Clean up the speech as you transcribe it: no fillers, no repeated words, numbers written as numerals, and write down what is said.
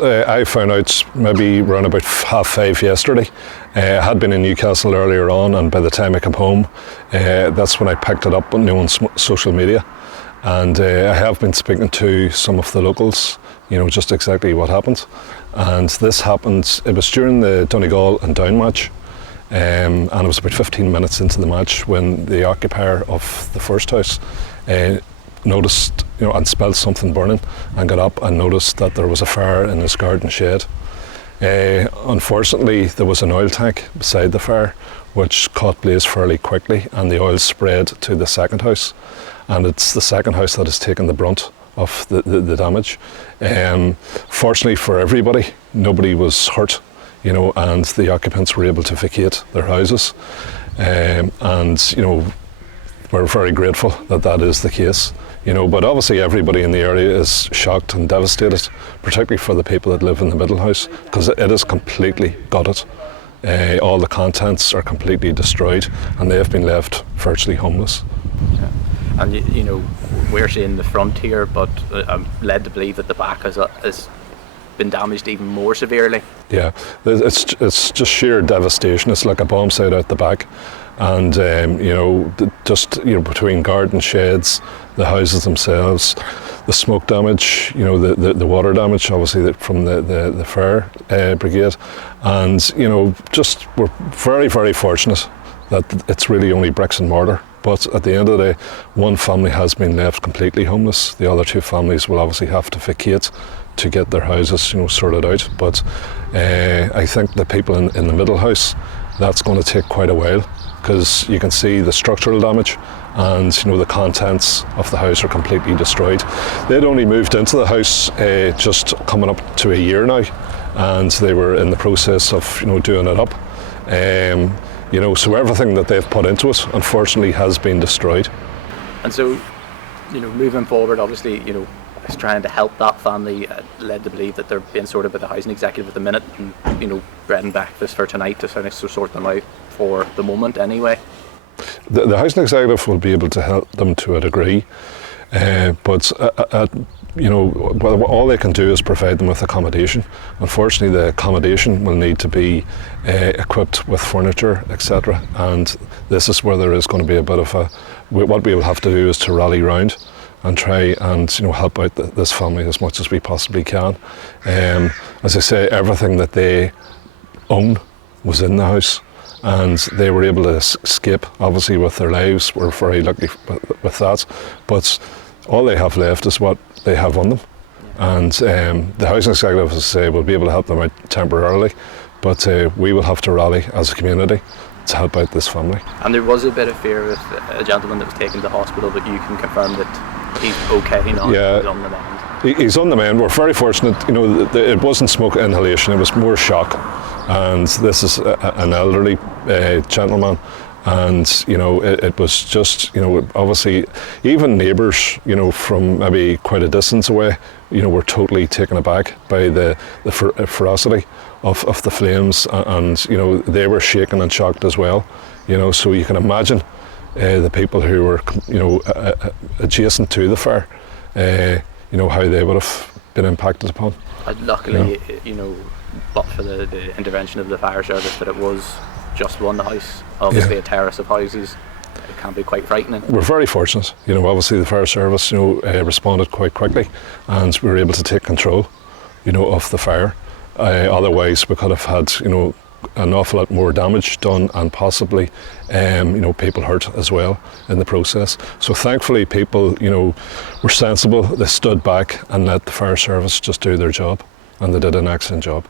I found out maybe around about 5:30 yesterday. I had been in Newcastle earlier on, and by the time I came home, that's when I picked it up on social media. And I have been speaking to some of the locals, just exactly what happened. And this happened, it was during the Donegal and Down match, and it was about 15 minutes into the match when the occupier of the first house noticed, and smelled something burning, and got up and noticed that there was a fire in his garden shed. Unfortunately, there was an oil tank beside the fire which caught blaze fairly quickly, and the oil spread to the second house, and it's the second house that has taken the brunt of the damage. Fortunately for everybody, nobody was hurt, and the occupants were able to vacate their houses, and we're very grateful that that is the case. But obviously everybody in the area is shocked and devastated, particularly for the people that live in the middle house, because it is completely gutted. All the contents are completely destroyed, and they have been left virtually homeless. Yeah. And we're seeing the front here, but I'm led to believe that the back has been damaged even more severely. Yeah, it's just sheer devastation. It's like a bomb site out the back. And between garden sheds, the houses themselves, the smoke damage, the water damage, obviously from the fire brigade, and we're very, very fortunate that it's really only bricks and mortar. But at the end of the day, one family has been left completely homeless. The other two families will obviously have to vacate to get their houses, sorted out. But I think the people in the middle house, that's going to take quite a while, because you can see the structural damage, and the contents of the house are completely destroyed. They'd only moved into the house just coming up to a year now, and they were in the process of doing it up. So everything that they've put into it, unfortunately, has been destroyed. And so, moving forward, obviously, is trying to help that family, led to believe that they're being sorted by the housing executive at the minute, and bread and breakfast for tonight to sort them out for the moment anyway. The housing executive will be able to help them to a degree, but all they can do is provide them with accommodation. Unfortunately, the accommodation will need to be equipped with furniture, etc. And this is where there is going to be a bit of what we will have to do is to rally round and try and help out this family as much as we possibly can. As I say, everything that they own was in the house, and they were able to escape, obviously, with their lives. We're very lucky with that, but all they have left is what they have on them. And the housing executive, as I say, will be able to help them out temporarily, but we will have to rally as a community to help out this family. And there was a bit of fear with a gentleman that was taken to the hospital, but you can confirm that he's okay now. Yeah, he's on the mend. He's on the mend. We're very fortunate. It wasn't smoke inhalation; it was more shock. And this is an elderly gentleman, and it was just obviously even neighbours from maybe quite a distance away were totally taken aback by the ferocity of the flames, and they were shaken and shocked as well. So you can imagine the people who were adjacent to the fire, how they would have been impacted upon. Luckily, but for the intervention of the fire service, that it was just one house, obviously a terrace of houses. It can be quite frightening. We're very fortunate. Obviously the fire service responded quite quickly, and we were able to take control of the fire. Otherwise we could have had an awful lot more damage done, and possibly people hurt as well in the process. So thankfully people were sensible. They stood back and let the fire service just do their job, and they did an excellent job.